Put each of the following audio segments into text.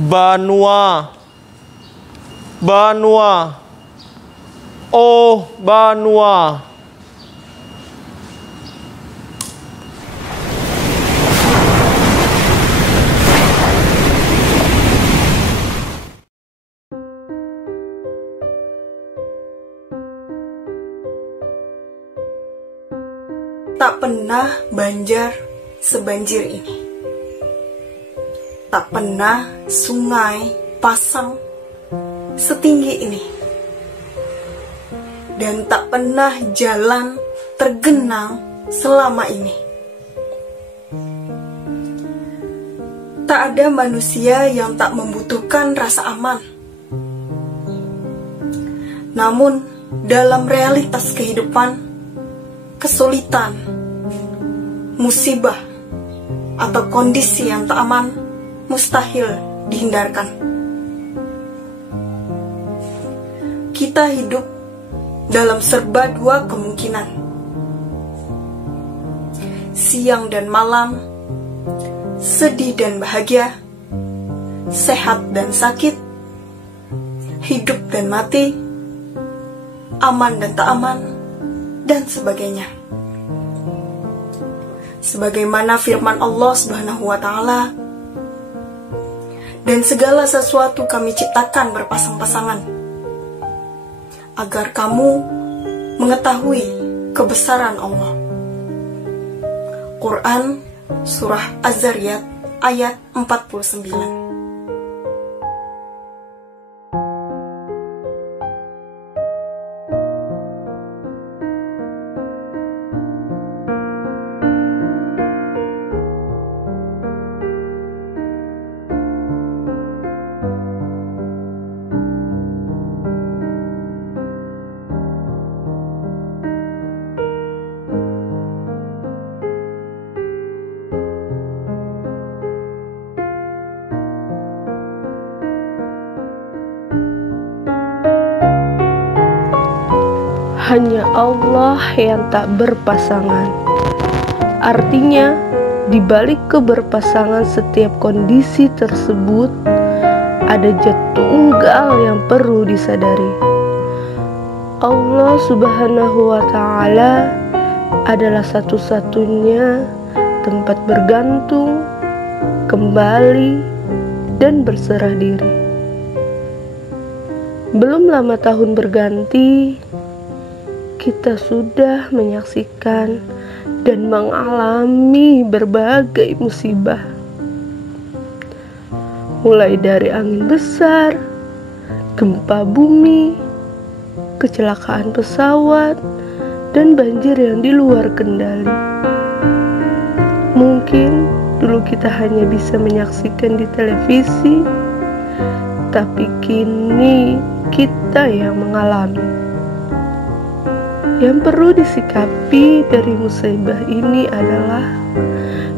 Banua, Banua, oh Banua. Tak pernah banjir sebanjir ini. Tak pernah sungai pasang setinggi ini. Dan tak pernah jalan tergenang selama ini. Tak ada manusia yang tak membutuhkan rasa aman. Namun dalam realitas kehidupan, kesulitan, musibah, atau kondisi yang tak aman mustahil dihindarkan. Kita hidup dalam serba dua kemungkinan. Siang dan malam, sedih dan bahagia, sehat dan sakit, hidup dan mati, aman dan tak aman, dan sebagainya. Sebagaimana firman Allah Subhanahu wa Ta'ala, dan segala sesuatu kami ciptakan berpasang-pasangan, agar kamu mengetahui kebesaran Allah. Quran Surah Az-Zariyat ayat 49. Hanya Allah yang tak berpasangan. Artinya, di balik keberpasangan setiap kondisi tersebut, ada zat tunggal yang perlu disadari. Allah Subhanahu wa Ta'ala adalah satu-satunya tempat bergantung, kembali, dan berserah diri. Belum lama tahun berganti, kita sudah menyaksikan dan mengalami berbagai musibah. Mulai dari angin besar, gempa bumi, kecelakaan pesawat, dan banjir yang di luar kendali. Mungkin dulu kita hanya bisa menyaksikan di televisi, tapi kini kita yang mengalami. Yang perlu disikapi dari musibah ini adalah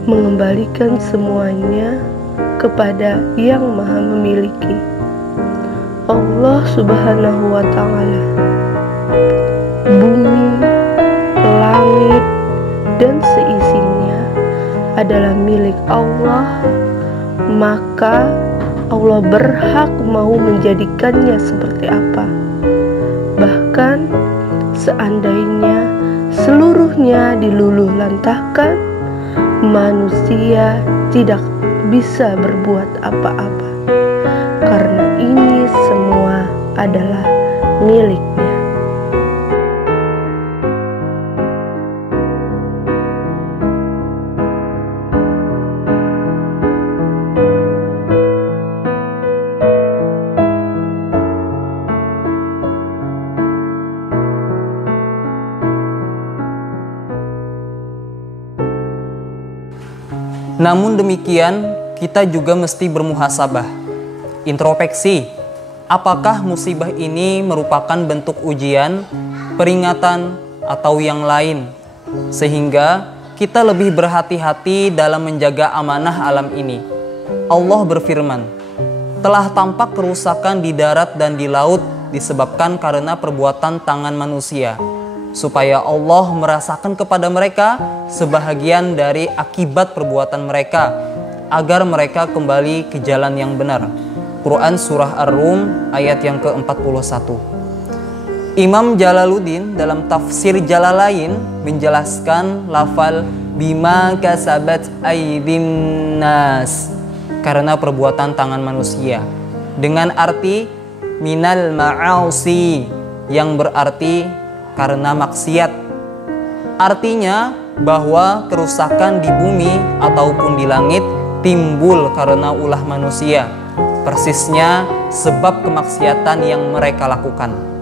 mengembalikan semuanya kepada Yang Maha Memiliki, Allah Subhanahu wa Ta'ala. Bumi, langit, dan seisinya adalah milik Allah, maka Allah berhak mau menjadikannya seperti apa. Bahkan seandainya seluruhnya diluluh lantahkan, manusia tidak bisa berbuat apa-apa, karena ini semua adalah miliknya. Namun demikian, kita juga mesti bermuhasabah, introspeksi. Apakah musibah ini merupakan bentuk ujian, peringatan, atau yang lain? Sehingga kita lebih berhati-hati dalam menjaga amanah alam ini. Allah berfirman, telah tampak kerusakan di darat dan di laut disebabkan karena perbuatan tangan manusia, supaya Allah merasakan kepada mereka sebahagian dari akibat perbuatan mereka, agar mereka kembali ke jalan yang benar. Quran Surah Ar-Rum ayat yang ke-41. Imam Jalaluddin dalam tafsir Jalalain menjelaskan lafal bima kasabat aydin nas, karena perbuatan tangan manusia, dengan arti minal ma'asi, yang berarti karena maksiat. Artinya bahwa kerusakan di bumi ataupun di langit timbul karena ulah manusia, persisnya sebab kemaksiatan yang mereka lakukan.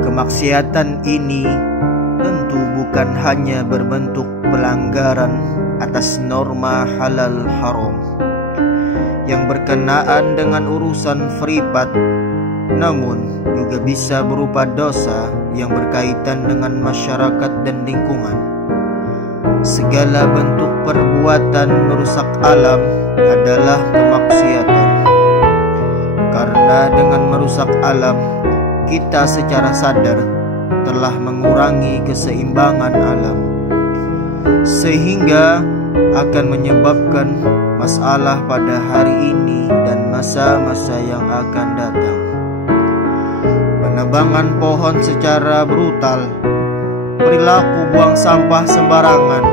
Kemaksiatan ini tentu bukan hanya berbentuk pelanggaran atas norma halal haram yang berkenaan dengan urusan privat, namun juga bisa berupa dosa yang berkaitan dengan masyarakat dan lingkungan. Segala bentuk perbuatan merusak alam adalah kemaksiatan, karena dengan merusak alam kita secara sadar telah mengurangi keseimbangan alam, sehingga akan menyebabkan masalah pada hari ini dan masa-masa yang akan datang. Penebangan pohon secara brutal, perilaku buang sampah sembarangan,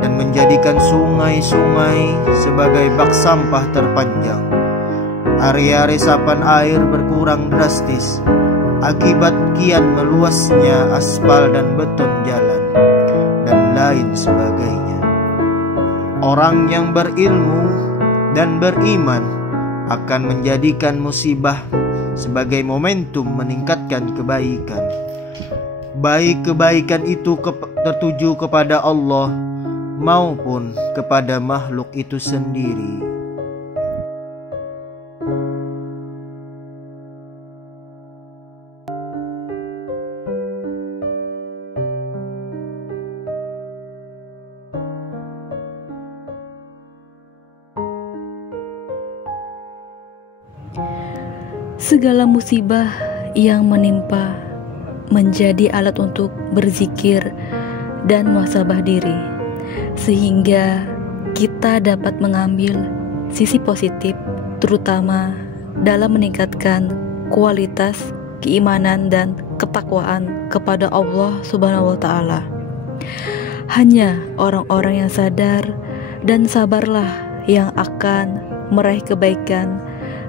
dan menjadikan sungai-sungai sebagai bak sampah terpanjang. Area resapan air berkurang drastis akibat kian meluasnya aspal dan beton jalan, dan lain sebagainya. Orang yang berilmu dan beriman akan menjadikan musibah sebagai momentum meningkatkan kebaikan. Baik kebaikan itu tertuju kepada Allah maupun kepada makhluk itu sendiri. Segala musibah yang menimpa menjadi alat untuk berzikir dan muhasabah diri, sehingga kita dapat mengambil sisi positif, terutama dalam meningkatkan kualitas keimanan dan ketakwaan kepada Allah Subhanahu wa Ta'ala. Hanya orang-orang yang sadar dan sabarlah yang akan meraih kebaikan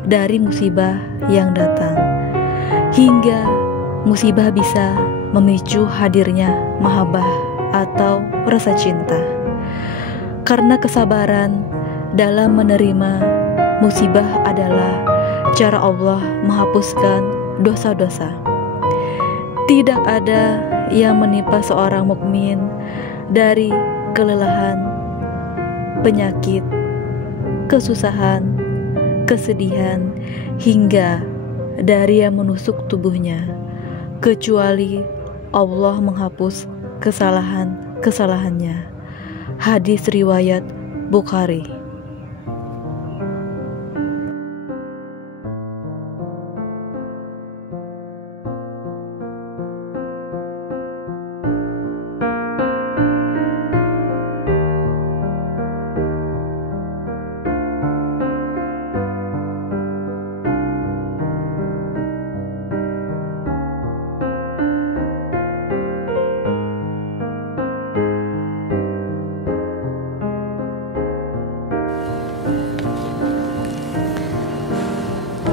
dari musibah yang datang, hingga musibah bisa memicu hadirnya mahabbah atau rasa cinta. Karena kesabaran dalam menerima musibah adalah cara Allah menghapuskan dosa-dosa. Tidak ada yang menimpa seorang mukmin dari kelelahan, penyakit, kesusahan, kesedihan, hingga dari yang menusuk tubuhnya, kecuali Allah menghapus kesalahan-kesalahannya. Hadis riwayat Bukhari.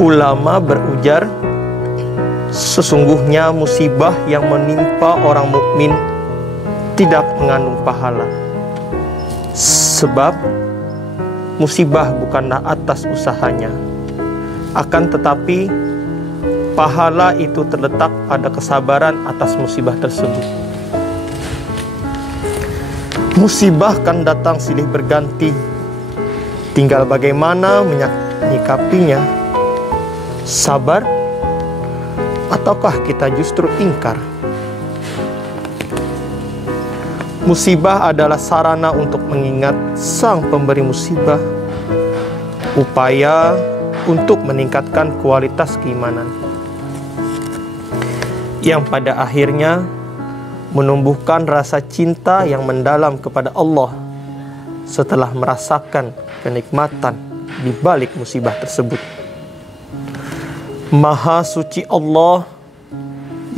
Ulama berujar, sesungguhnya musibah yang menimpa orang mukmin tidak mengandung pahala. Sebab musibah bukanlah atas usahanya, Akan tetapi, pahala itu terletak pada kesabaran atas musibah tersebut. Musibah kan datang silih berganti, tinggal bagaimana menyikapinya. Sabar ataukah kita justru ingkar? Musibah adalah sarana untuk mengingat sang pemberi musibah, upaya untuk meningkatkan kualitas keimanan, yang pada akhirnya menumbuhkan rasa cinta yang mendalam kepada Allah setelah merasakan kenikmatan di balik musibah tersebut. Maha suci Allah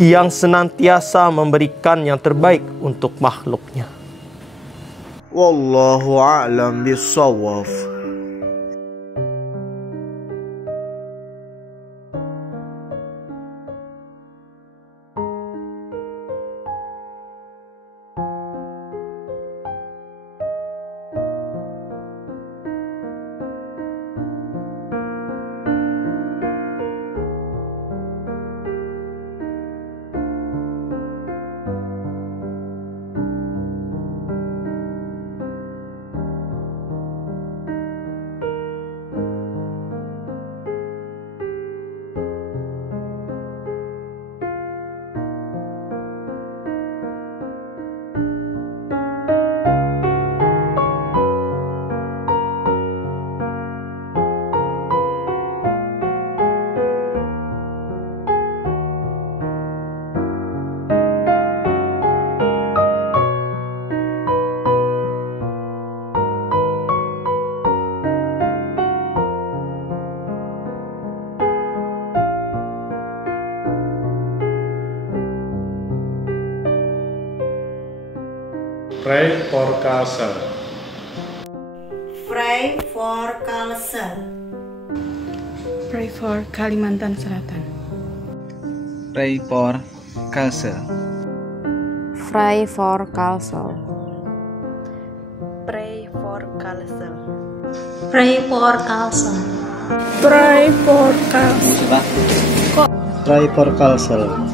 yang senantiasa memberikan yang terbaik untuk makhluknya. Wallahu a'lam bissawab. Pray for Kalsel. Pray for Kalsel. Pray for Kalimantan Selatan. Pray for Kalsel. Pray for Kalsel. Pray for Kalsel. Pray for Kalsel. Pray for Kalsel. Pray for Kalsel.